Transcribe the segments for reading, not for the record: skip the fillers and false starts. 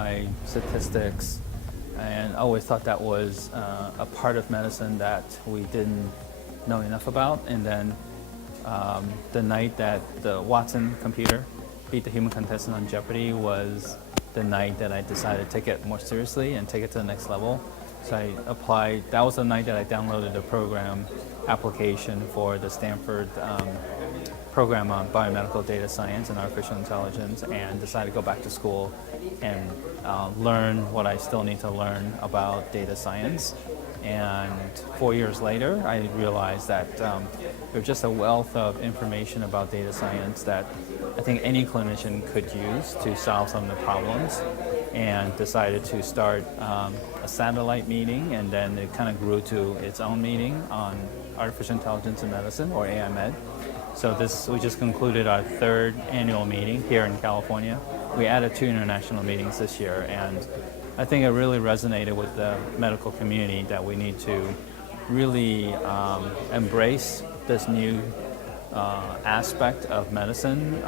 by statistics, and always thought that was a part of medicine that we didn't know enough about. And then the night that the Watson computer beat the human contestant on Jeopardy was the night that I decided to take it more seriously and take it to the next level. So I applied, that was the night that I downloaded the program application for the Stanford program on biomedical data science and artificial intelligence, and decided to go back to school and learn what I still need to learn about data science. And 4 years later, I realized that there's just a wealth of information about data science that I think any clinician could use to solve some of the problems, and decided to start a satellite meeting, and then it kind of grew to its own meeting on artificial intelligence in medicine, or AI Med. So we just concluded our third annual meeting here in California. We added 2 international meetings this year, and I think it really resonated with the medical community that we need to really embrace this new aspect of medicine,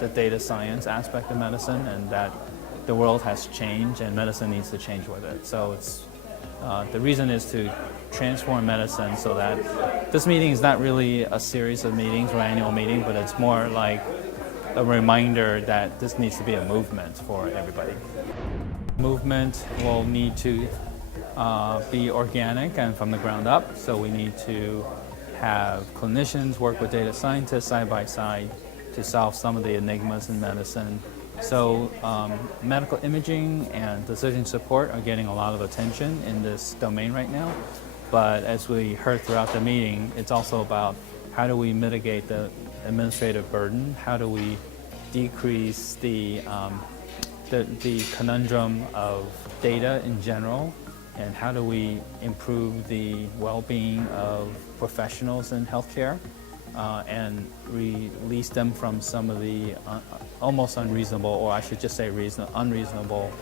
the data science aspect of medicine, and that the world has changed and medicine needs to change with it. So it's the reason is to transform medicine, so that this meeting is not really a series of meetings or annual meeting, but it's more like a reminder that this needs to be a movement for everybody. Movement will need to be organic and from the ground up, so we need to have clinicians work with data scientists side by side to solve some of the enigmas in medicine. So medical imaging and decision support are getting a lot of attention in this domain right now, but as we heard throughout the meeting, it's also about how do we mitigate the administrative burden, how do we decrease the conundrum of data in general, and how do we improve the well-being of professionals in healthcare and release them from some of the almost unreasonable, or I should just say unreasonable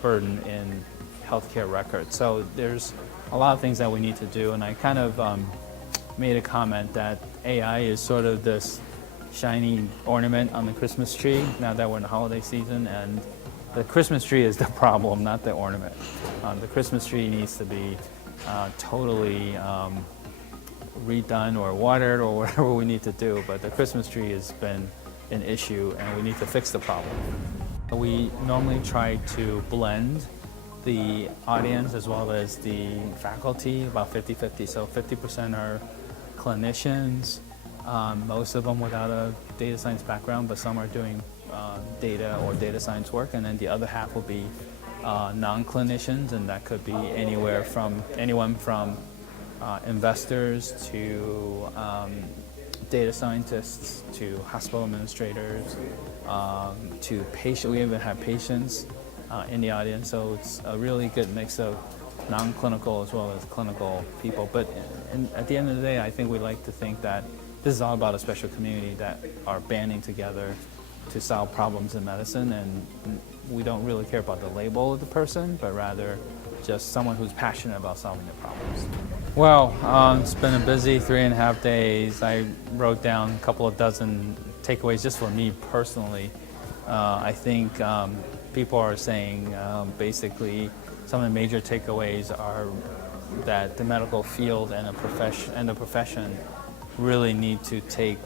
burden in healthcare records. So there's a lot of things that we need to do, and I kind of made a comment that AI is sort of this shiny ornament on the Christmas tree now that we're in the holiday season, and the Christmas tree is the problem, not the ornament. The Christmas tree needs to be totally redone or watered or whatever we need to do, but the Christmas tree has been an issue and we need to fix the problem. We normally try to blend the audience as well as the faculty, about 50-50. So 50% are clinicians, most of them without a data science background, but some are doing data or data science work, and then the other half will be non-clinicians, and that could be anyone from investors to data scientists to hospital administrators to patients. We even have patients in the audience, so it's a really good mix of non-clinical as well as clinical people. But at the end of the day, I think we like to think that this is all about a special community that are banding together to solve problems in medicine, and we don't really care about the label of the person, but rather just someone who's passionate about solving the problems. Well, it's been a busy 3.5 days. I wrote down a couple of dozen takeaways just for me personally. I think people are saying basically some of the major takeaways are that the medical field and the profession really need to take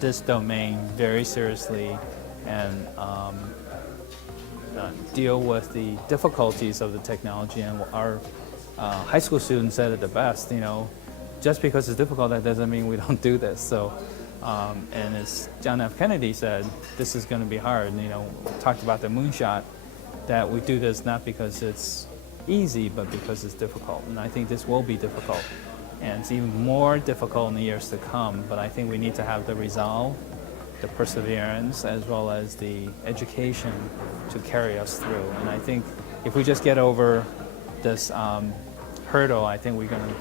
this domain very seriously and deal with the difficulties of the technology. And our high school students said it the best, just because it's difficult, that doesn't mean we don't do this. So, and as John F. Kennedy said, this is going to be hard. We talked about the moonshot, that we do this not because it's easy, but because it's difficult. And I think this will be difficult. And it's even more difficult in the years to come, but I think we need to have the resolve, the perseverance, as well as the education to carry us through. And I think if we just get over this hurdle, I think we're going to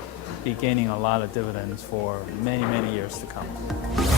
be gaining a lot of dividends for many, many years to come.